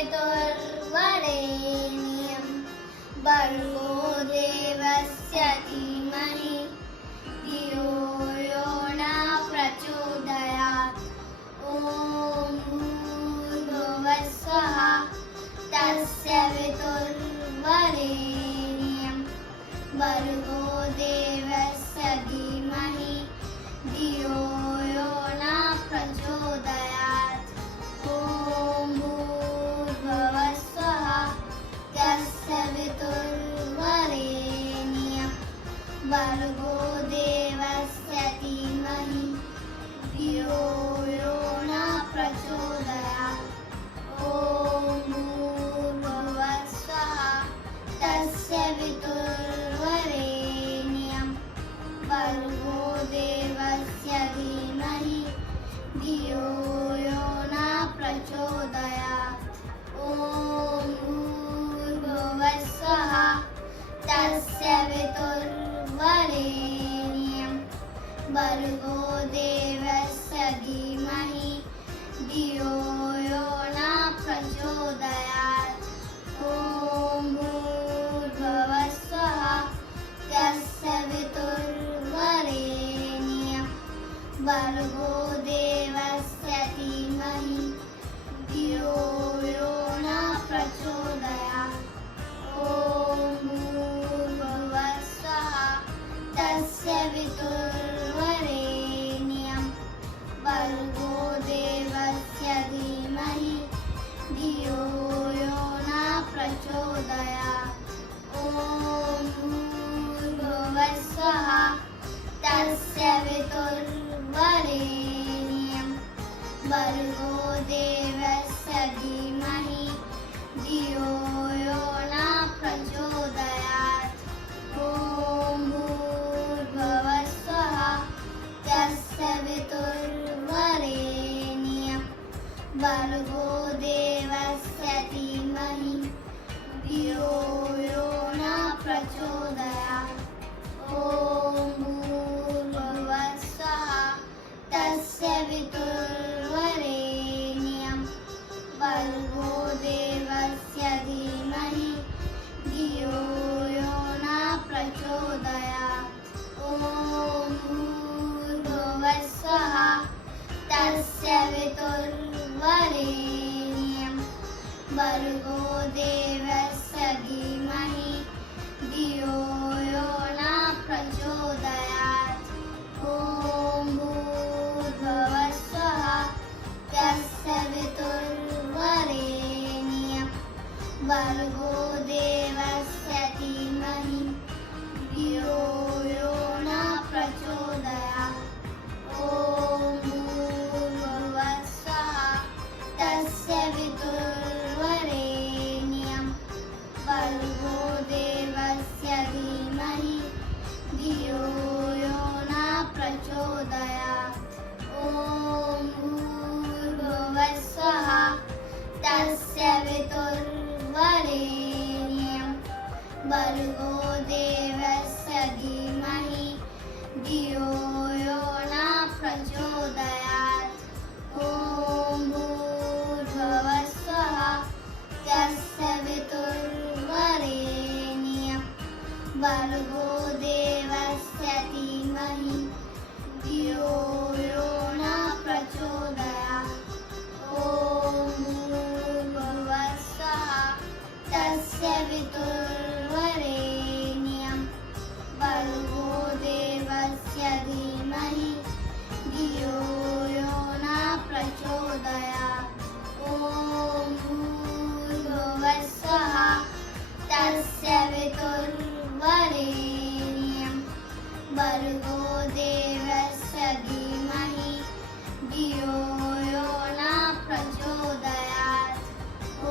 वितुर्वरेण्यं भर्गो देवस्य धीमहि धियो यो न प्रचोदयात्। ॐ भूर्भुवः स्वः तस्य वितुर्वरेण्यं भर्गो देवस्य धीमहि धियो यो न प्रचोदयात्। ॐ भूर्भुवः स्वः तस्य वितुर्वरेण्यं भर्गो देवस्य धीमहि धियो यो न प्रचोदयात्। ॐ भूर्भुवः स्वः तस्य वितुर्वरेण्यं भर्गो देवस्य धीमहि धियो यो न प्रचोदयात्। ॐ भूर्भुवः स्वः तस्य वितुर्वरेण्यं भर्गो देवस्य धीमहि धियो यो न प्रचोदयात्। ॐ भूर्भुवः स्वः तस्य वितुर्वरेण्यं भर्गो देवस्य धीमहि धियो यो न प्रचोदयात्। ॐ भूर्भुवः स्वः तस्य वितुर्वरेण्यं भर्गो देवस्य धीमहि धियो यो न प्रचोदयात्। ॐ भूर्भुवः स्वः तस्य वितुर्वरेण्यं भर्गो देवस्य धीमहि धियो यो न प्रचोदयात्। ॐ भूर्भुवः स्वः तस्य वितुर्वरेण्यं भर्गो देवस्य धीमहि धियो यो न प्रचोदयात्। ॐ भूर्भुवः स्वः तस्य वितुर्वरेण्यं भर्गो देवस्य धीमहि धियो यो न प्रचोदयात्। ॐ भूर्भुवः स्वः तस्य वितुर्वरेण्यं भर्गो देवस्य धीमहि धियो यो न प्रचोदयात्। ॐ भूर्भुवः स्वः तस्य वितुर्वरेण्यं भर्गो देवस्य धीमहि धियो यो न प्रचोदयात्। ॐ भूर्भुवः स्वः तस्य वितुर्वरेण्यं भर्गो देवस्य धीमहि धियो यो न प्रचोदयात्। ॐ भूर्भुवः स्वः तस्य वितुर्वरेण्यं भर्गो देवस्य धीमहि धियो यो न प्रचोदयात्। ॐ भूर्भुवः स्वः तस्य वितुर्वरेण्यं भर्गो देवस्य धीमहि धियो यो न प्रचोदयात्। ॐ भूर्भुवः स्वः तस्य वितुर्वरेण्यं भर्गो देवस्य धीमहि धियो यो न प्रचोदयात्। ॐ भूर्भुवः स्वः तस्य वितुर्वरेण्यं भर्गो देवस्य धीमहि धियो यो न प्रचोदयात्। ॐ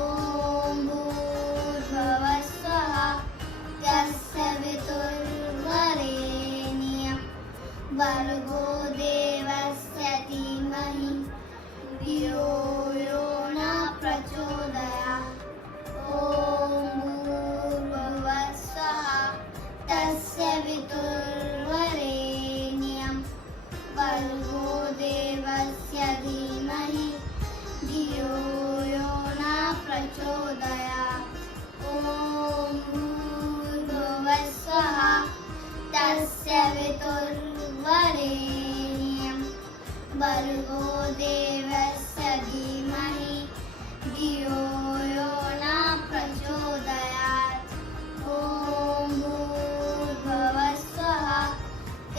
भूर्भुवः स्वः तस्य वितुर्वरेण्यं भर्गो देवस्य धीमहि धियो यो न प्रचोदयात्। ॐ भूर्भुवः स्वः तस्य वितुर्वरेण्यं भर्गो देवस्य धीमहि धियो यो न प्रचोदयात् ॐ भूर्भुवस्सुवः तस्य वितुर्वरेण्यं भर्गो देवस्य धीमहि धियो यो न प्रचोदयात् ॐ भूर्भुवस्सुवः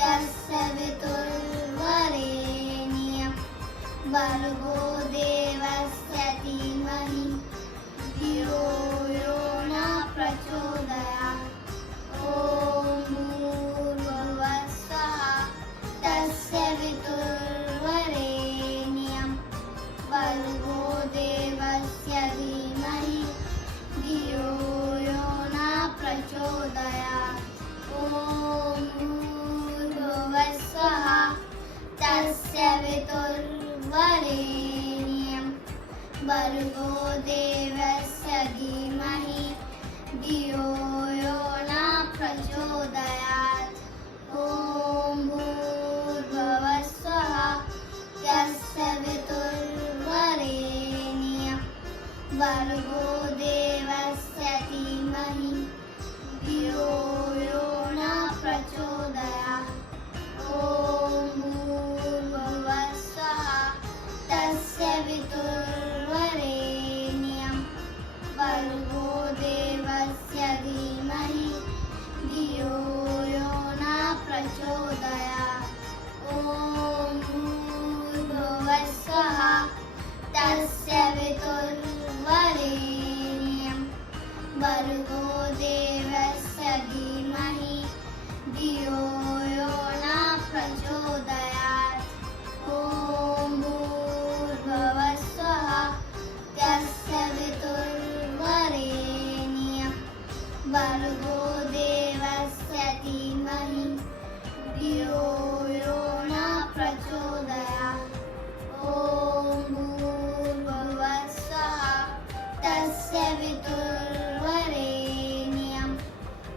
तस्य वितुर्वरेण्यं भर्गो देवस्य धीमहि धियो यो न प्रचोदयात् ॐ भूर्भुवस्सुवः तस्य वितुर्वरेण्यं भर्गो देवस्य धीमहि धियो यो न प्रचोदयात् ॐ भूर्भुवस्सुवः तस्य वितुर्वरेण्यं भर्गो देवस्य धीमहि धियो यो न प्रचोदयात् ॐ भूर्भुवस्सुवः तस्य वितुर्वरेण्यं भर्गो देवस्य धीमहि धियो यो न प्रचोदयात् ॐ भूर्भुवस्सुवः तस्य वितुर्वरेण्यं भर्गो देवस्य धीमहि धियो यो न प्रचोदयात् ॐ भूर्भुवस्सुवः तस्य वितुर्वरेण्यं भर्गो देवस्य धीमहि धियो यो न प्रचोदयात् ॐ भूर्भुवस्सुवः तस्य वितुर्वरेण्यं भर्गो देवस्य धीमहि धियो यो न प्रचोदयात् ॐ भूर्भुवस्सुवः तस्य वितुर्वरेण्यं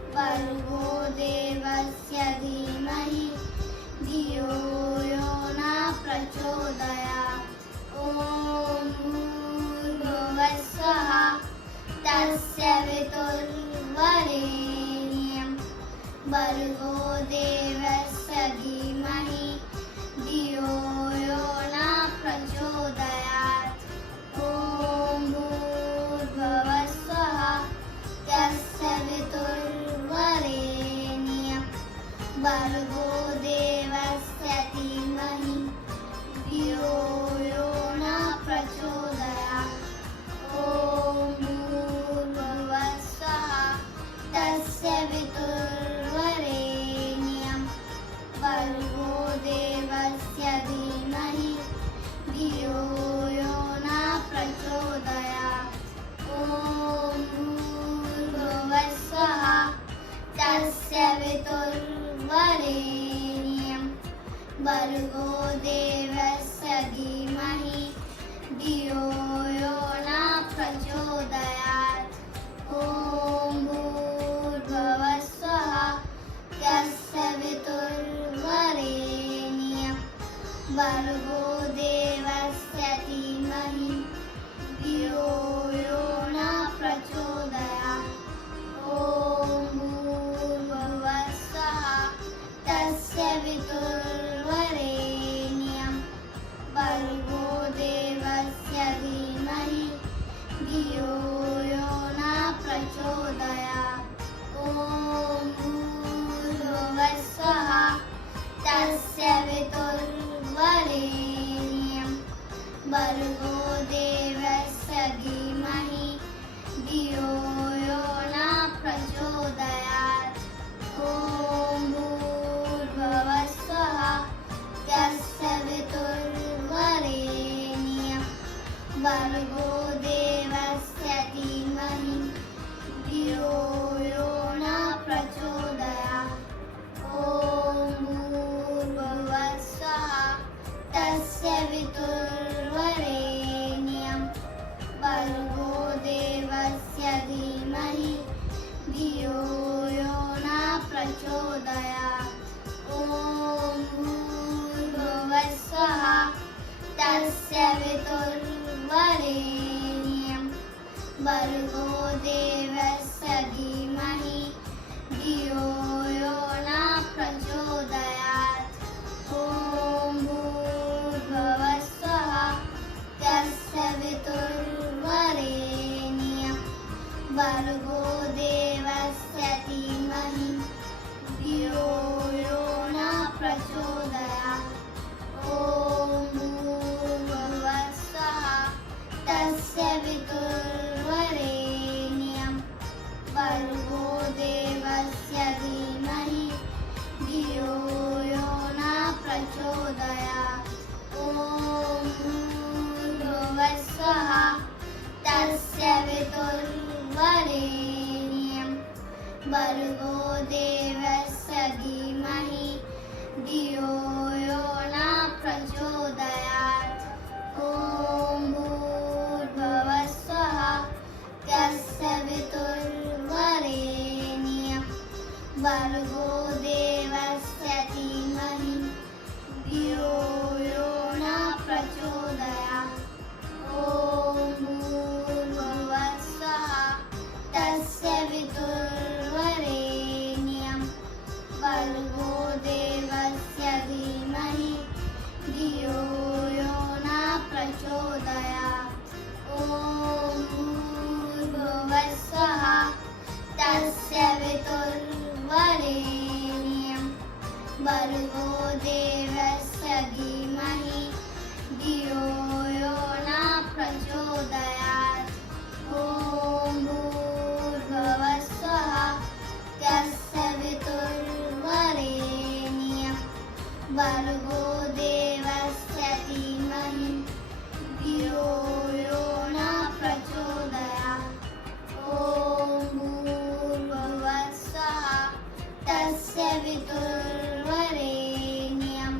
भर्गो देवस्य धीमहि धियो यो न प्रचोदयात् ॐ भूर्भुवस्सुवः तस्य वितुर्वरेण्यं भर्गो देवस्य धीमहि धियो यो न प्रचोदयात् ॐ भूर्भुवस्सुवः तस्य वितुर्वरेण्यं भर्गो देवस्य धीमहि धियो यो न प्रचोदयात् ॐ भूर्भुवस्सुवः तस्य वितुर्वरेण्यं भर्गो देवस्य धीमहि धियो यो न प्रचोदयात् ॐ भूर्भुवस्सुवः तस्य वितुर्वरेण्यं भर्गो देवस्य धीमहि धियो यो न प्रचोदयात् ॐ भूर्भुवस्सुवः तस्य वितुर्वरेण्यं भर्गो देवस्य धीमहि धियो यो न प्रचोदयात् ॐ भूर्भुवस्सुवः तस्य वितुर्वरेण्यं भर्गो देवस्य धीमहि धियो यो न प्रचोदयात् ॐ भूर्भुवस्सुवः तस्य वितुर्वरेण्यं भर्गो देवस्य धीमहि धियो यो न प्रचोदयात् ॐ भूर्भुवस्सुवः तस्य वितुर्वरेण्यं भर्गो देवस्य धीमहि धियो यो न प्रचोदयात् ॐ भूर्भुवस्सुवः तस्य वितुर्वरेण्यं भर्गो देवस्य धीमहि धियो यो न प्रचोदयात् ॐ भूर्भुवस्सुवः तस्य वितुर्वरेण्यं भर्गो देवस्य धीमहि धियो यो नः प्रचोदयात् ॐ भूर्भुवः स्वः तत्सवितुर्वरेण्यं भर्गो देवस्य धीमहि धियो यो नः प्रचोदयात् ॐ भूर्भुवः स्वः तत्सवितुर्वरेण्यं भर्गो देवस्य धीमहि धियो यो नः प्रचोदयात् ॐ भूर्भुवः स्वः तत्सवितुर्वरेण्यं भर्गो देवस्य धीमहि धियो यो नः प्रचोदयात् ॐ भूर्भुवः स्वः तत्सवितुर्वरेण्यं भर्गो देवस्य धीमहि धियो यो नः प्रचोदयात् ॐ भूर्भुवः स्वः तत्सवितुर्वरेण्यं भर्गो देवस्य धीमहि धियो यो नः प्रचोदयात् ॐ भूर्भुवः स्वः तत्सवितुर्वरेण्यं भर्गो देवस्य धीमहि धियो यो नः प्रचोदयात् ॐ भूर्भुवः स्वः तत्सवितुर्वरेण्यं भर्गो देवस्य धीमहि धियो यो नः प्रचोदयात् ॐ भूर्भुवः स्वः तत्सवितुर्वरेण्यं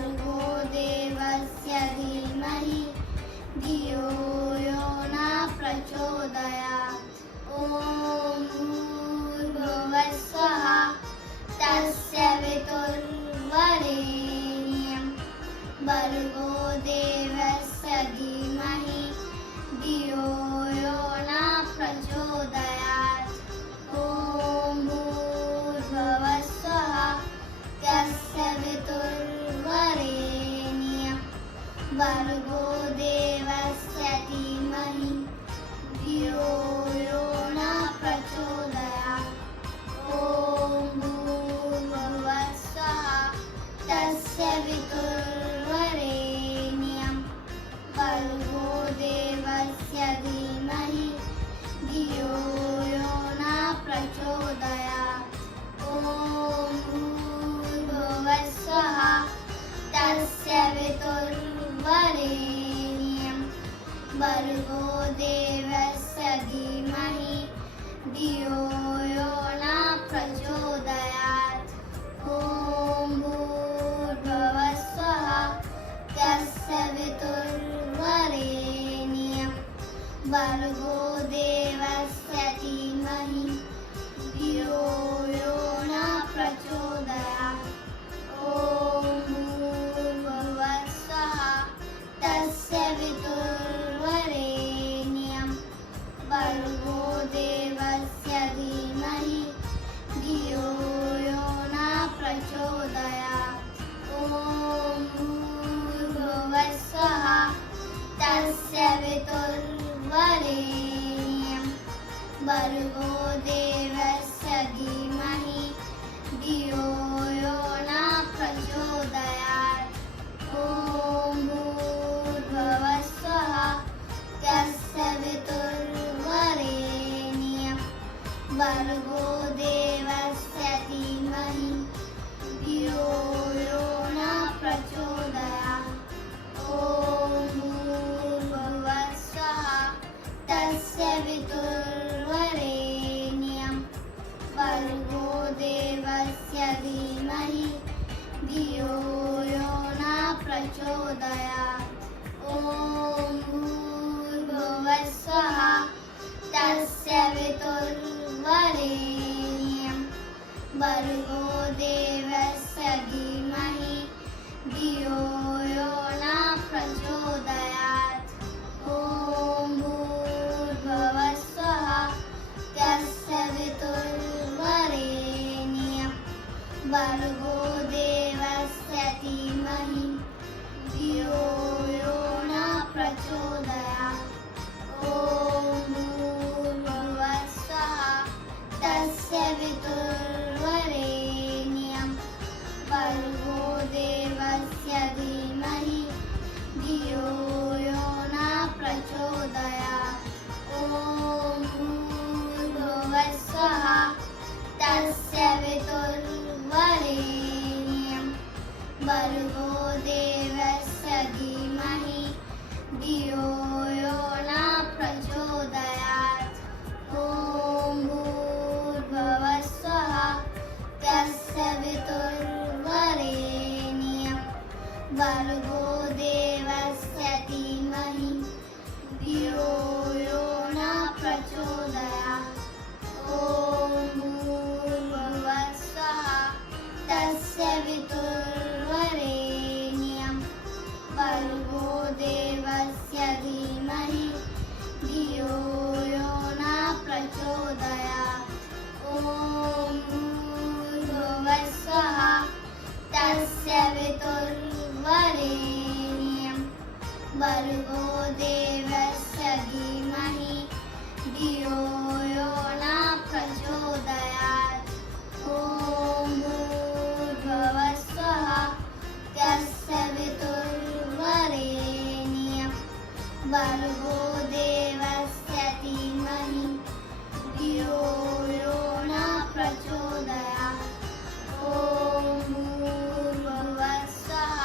भर्गो देवस्य धीमहि धियो यो नः प्रचोदयात् ॐ भूर्भुवः स्वः तत्सवितुर्वरेण्यं भर्गो देवस्य धीमहि धियो यो नः प्रचोदयात् ॐ भूर्भुवः स्वः तत्सवितुर्वरेण्यं भर्गो देवस्य धीमहि धियो यो नः प्रचोदयात् ॐ भूर्भुवः स्वः तत्सवितुर्वरेण्यं भर्गो देवस्य धीमहि धियो यो नः प्रचोदयात् ॐ भूर्भुवः स्वः तत्सवितुर्वरेण्यं भर्गो देवस्य धीमहि धियो यो नः प्रचोदयात् ॐ भूर्भुवः स्वः तत्सवितुर्वरेण्यं भर्गो देवस्य धीमहि धियो यो नः प्रचोदयात् ॐ भूर्भुवः स्वः तत्सवितुर्वरेण्यं भर्गो देवस्य धीमहि धियो यो नः प्रचोदयात् ॐ भूर्भुवः स्वः तत्सवितुर्वरेण्यं भर्गो देवस्य धीमहि धियो यो नः प्रचोदयात् ॐ भूर्भुवः स्वः तत्सवितुर्वरेण्यं भर्गो देवस्य धीमहि धियो यो नः प्रचोदयात् ॐ भूर्भुवः स्वः तत्सवितुर्वरेण्यं भर्गो देवस्य धीमहि धियो यो नः प्रचोदयात् ॐ भूर्भुवः स्वः तत्सवितुर्वरेण्यं भर्गो देवस्य धीमहि धियो यो नः प्रचोदयात् ॐ भूर्भुवः वितुर्वरेण्यं भर्गो देवस्य धीमहि धियो यो न प्रचोदयात् ॐ भूर्भुवः स्वः तस्य वितुर्वरेण्यं भर्गो देवस्य धीमहि धियो यो न प्रचोदयात् ॐ भूर्भुवः स्वः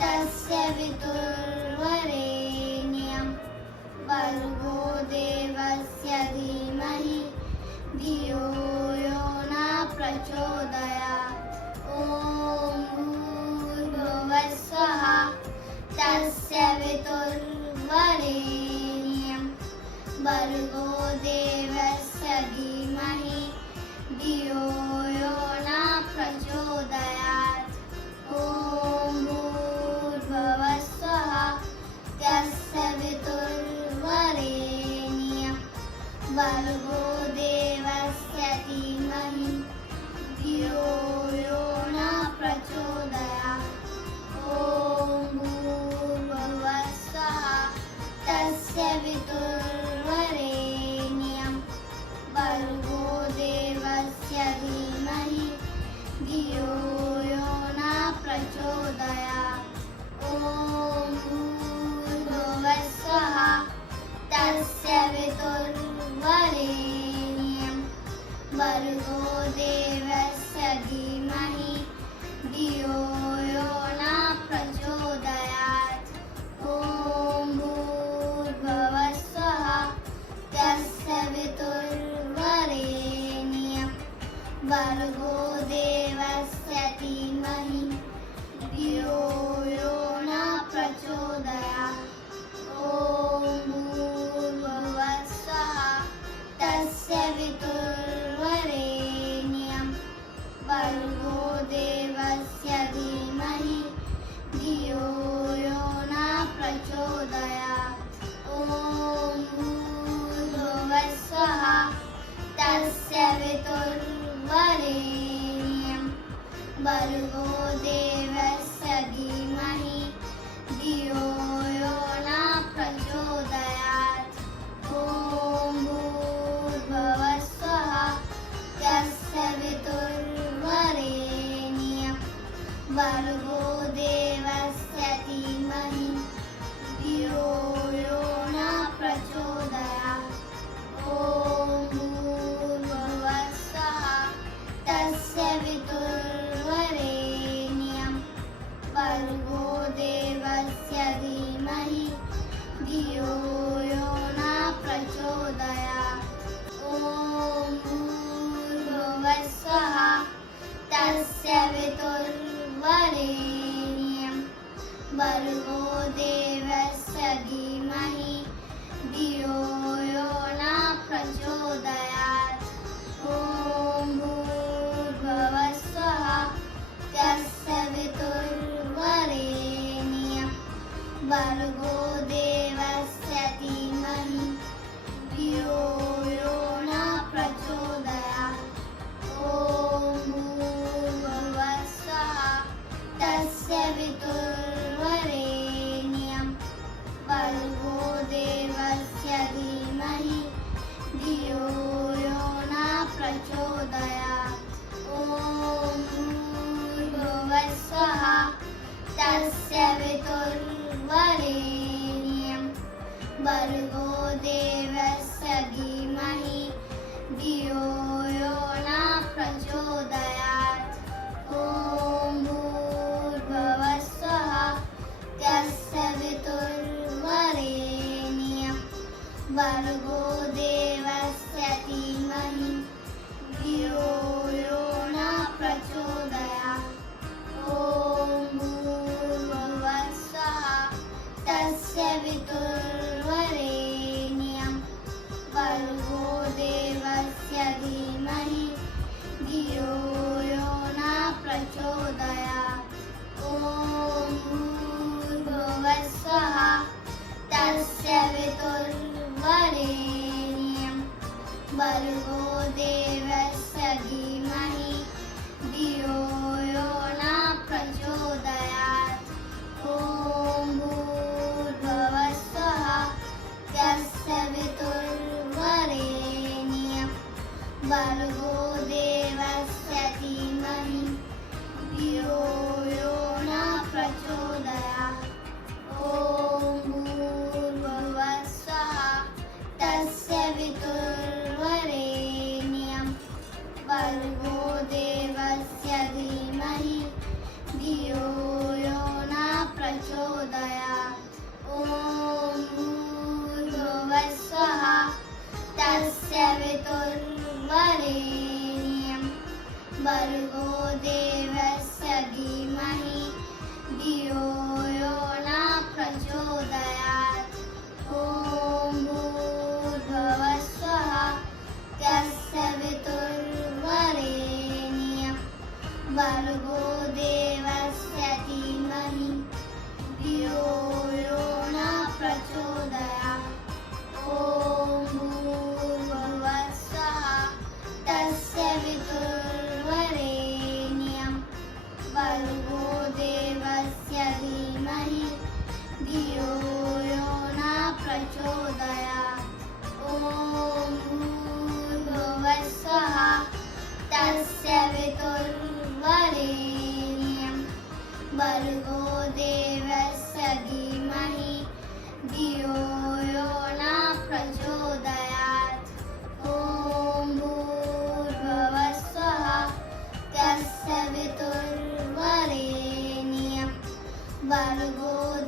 तस्य वितुर्वरेण्यं भर्गो देवस्य धीमहि धियो यो न प्रचोदयात् ॐ भूर्भुवः स्वः तस्य वितुर्वरेण्यं भर्गो देवस्य धीमहि धियो यो न प्रचोदयात् ॐ भूर्भुवः स्वः तस्य वितुर्वरेण्यं भर्गो देवस्य धीमहि धियो यो न प्रचोदयात् ॐ भूर्भुवः स्वः तस्य वितुर्वरेण्यं भर्गो देवस्य धीमहि धियो यो न प्रचोदयात् ॐ भूर्भुवः स्वः तस्य वितुर्वरेण्यं भर्गो देवस्य धीमहि धियो यो न प्रचोदयात् ॐ भूर्भुवः स्वः तस्य वितुर्वरेण्यं भर्गो देवस्य धीमहि धियो यो न प्रचोदयात् ॐ भूर्भुवः स्वः तस्य वितुर्वरेण्यं भर्गो देवस्य धीमहि धियो यो न प्रचोदयात् ॐ भूर्भुवः स्वः तस्य वितुर्वरेण्यं भर्गो देवस्य धीमहि धियो यो न प्रचोदयात् ॐ भूर्भुवः स्वः तस्य वितुर्वरेण्यं भर्गो देवस्य धीमहि धियो यो न प्रचोदयात् ॐ भूर्भुवः स्वः तस्य वितुर्वरेण्यं भर्गो देवस्य धीमहि धियो यो न प्रचोदयात् ॐ भूर्भुवः स्वः तस्य वितुर्वरेण्यं भर्गो देवस्य धीमहि धियो यो न प्रचोदयात् ॐ भूर्भुवः स्वः तस्य वितुर्वरेण्यं भर्गो देवस्य धीमहि धियो यो न प्रचोदयात् ॐ भूर्भुवः स्वः तस्य वितुर्वरेण्यं भर्गो देवस्य धीमहि धियो यो न प्रचोदयात् ॐ भूर्भुवः स्वः तस्य वितुर्वरेण्यं भर्गो देवस्य धीमहि धियो यो न प्रचोदयात् ॐ भूर्भुवः स्वः तस्य वितुर्वरेण्यं भर्गो देवस्य धीमहि धियो यो न प्रचोदयात् ॐ भूर्भुवः स्वः तस्य वितुर्वरेण्यं भर्गो देवस्य धीमहि धियो यो न प्रचोदयात् ॐ भूर्भुवः स्वः तस्य वितुर्वरेण्यं भर्गो देवस्य धीमहि धियो यो न प्रचोदयात्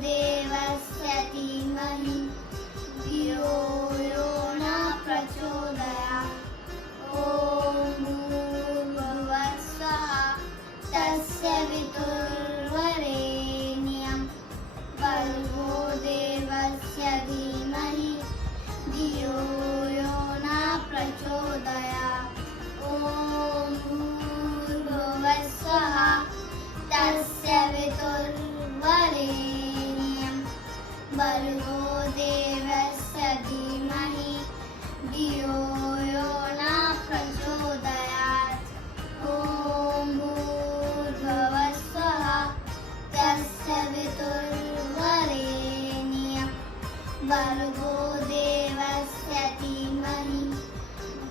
देवस्य धीमहि धियो यो न प्रचोदयात्। ॐ भूर्भुवः स्वः तस्य वितुर्वरेण्यं भर्गो देवस्य धीमहि धियो यो न प्रचोदयात्। ॐ भूर्भुवः स्वः तस्य वितुर्वरेण्यं भर्गो देवस्य धीमहि धियो यो न प्रचोदयात्। ॐ भूर्भुवः स्वः तस्य वितुर्वरेण्यं भर्गो देवस्य धीमहि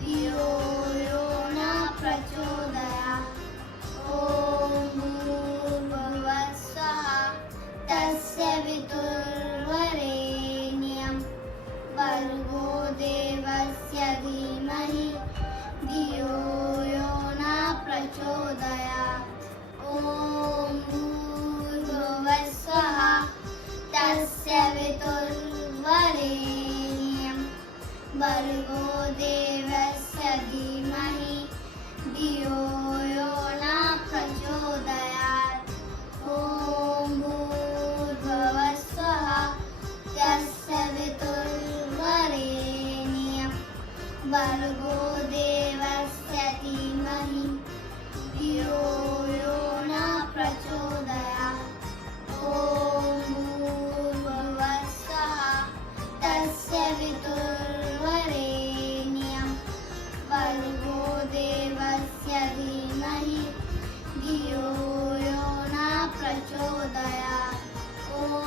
धियो यो न प्रचोदयात्। ॐ भूर्भुवः स्वः तस्य वितुर्वरेण्यं भर्गो देवस्य धीमहि धियो यो न प्रचोदयात्। ॐ भूर्भुवः स्वः तस्य वितुर्वरेण्यं भर्गो देवस्य धीमहि धियो यो न प्रचोदयात्। ॐ भूर्भुवः स्वः तस्य वितुर्वरेण्यं भर्गो देवस्य धीमहि धियो यो न प्रचोदयात्। ॐ भूर्भुवः स्वः तस्य वितुर्वरेण्यं भर्गो देवस्य धीमहि धियो यो न प्रचोदयात्।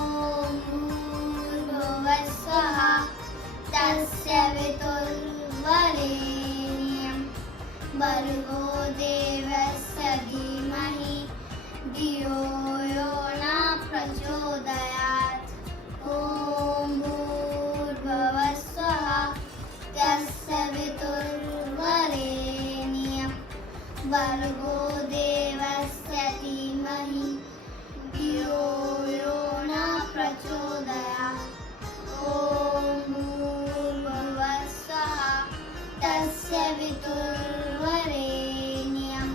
ॐ भूर्भुवः स्वः तस्य वितुर्वरेण्यं भर्गो देवस्य धीमहि धियो यो न प्रचोदयात्। ॐ भूर्भुवः स्वः तस्य वितुर्वरेण्यं भर्गो देवस्य धीमहि धियो यो न प्रचोदयात्। ॐ भूर्भुवः स्वः तस्य वितुर्वरेण्यं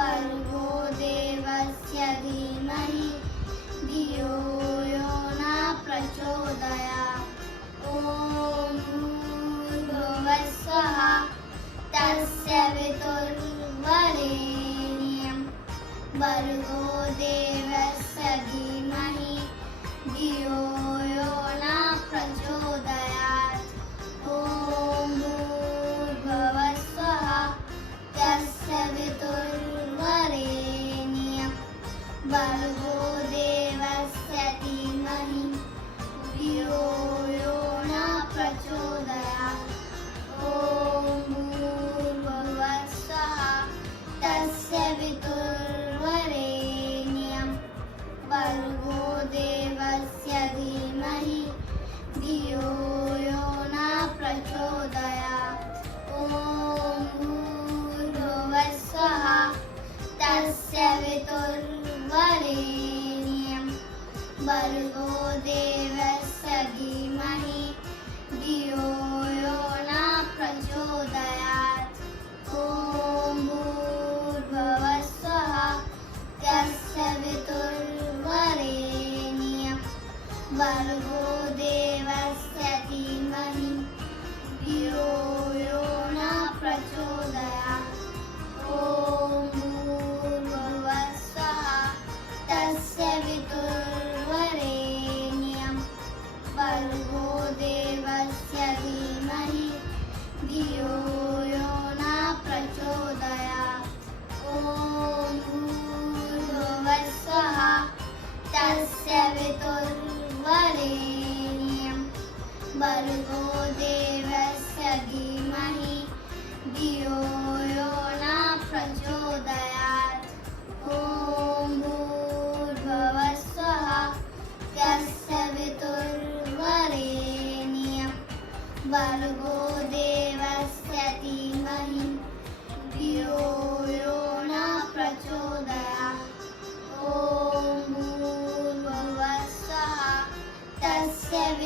भर्गो देवस्य धीमहि धियो यो न प्रचोदयात्। ॐ भूर्भुवः स्वः तस्य वितुर्वरेण्यं भर्गो देवस्य धीमहि धियो यो न प्रचोदयात्। ॐ भूर्भुवः स्वः तस्य वितुर्वरेण्यं भर्गो देवस्य धीमहि धियो यो न प्रचोदयात्। ॐ भूर्भुवः स्वः तस्य वितुर्वरेण्यं भर्गो देवस्य धीमहि धियो यो न प्रचोदयात्। ॐ भूर्भुवः स्वः तस्य वितुर्वरेण्यं भर्गो देवस्य धीमहि धियो यो न प्रचोदयात्। ॐ भूर्भुवः स्वः तस्य वितुर्वरेण्यं भर्गो देवस्य धीमहि धियो यो न प्रचोदयात्। ॐ भूर्भुवः स्वः तस्य वितुर्वरेण्यं भर्गो देवस्य धीमहि धियो यो न प्रचोदयात्। ॐ भूर्भुवः स्वः तस्य वितुर्वरेण्यं भर्गो देवस्य धीमहि धियो यो न प्रचोदयात्। ॐ भूर्भुवः स्वः तस्य वितुर्वरेण्यं भर्गो देवस्य धीमहि धियो यो न प्रचोदयात्। ॐ भूर्भुवः स्वः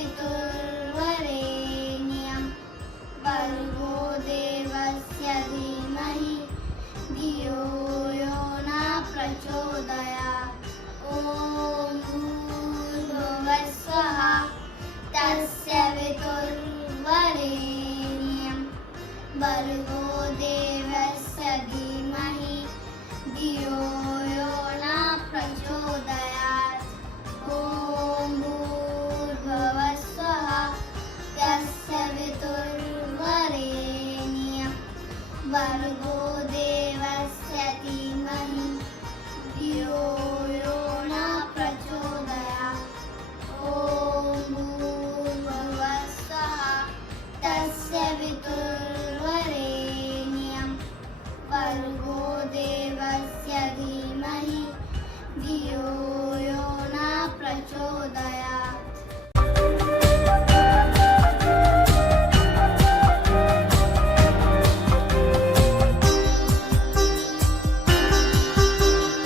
वितुर्वरेण्यं भर्गो देवस्य धीमहि धियो यो न प्रचोदयात्। ॐ भूर्भुवस्सुवः तस्य वितुर्वरेण्यं भर्गो देवस्य धीमहि धियो यो न प्रचोदयात्। ॐ भूर्भुवस्सुवः तस्य वितुर्वरेण्यं भर्गो देवस्य धीमहि धियो यो न प्रचोदयात्। ॐ भूर्भुवस्सुवः तस्य वितुर्वरेण्यं भर्गो देवस्य धीमहि धियो यो न प्रचोदयात्।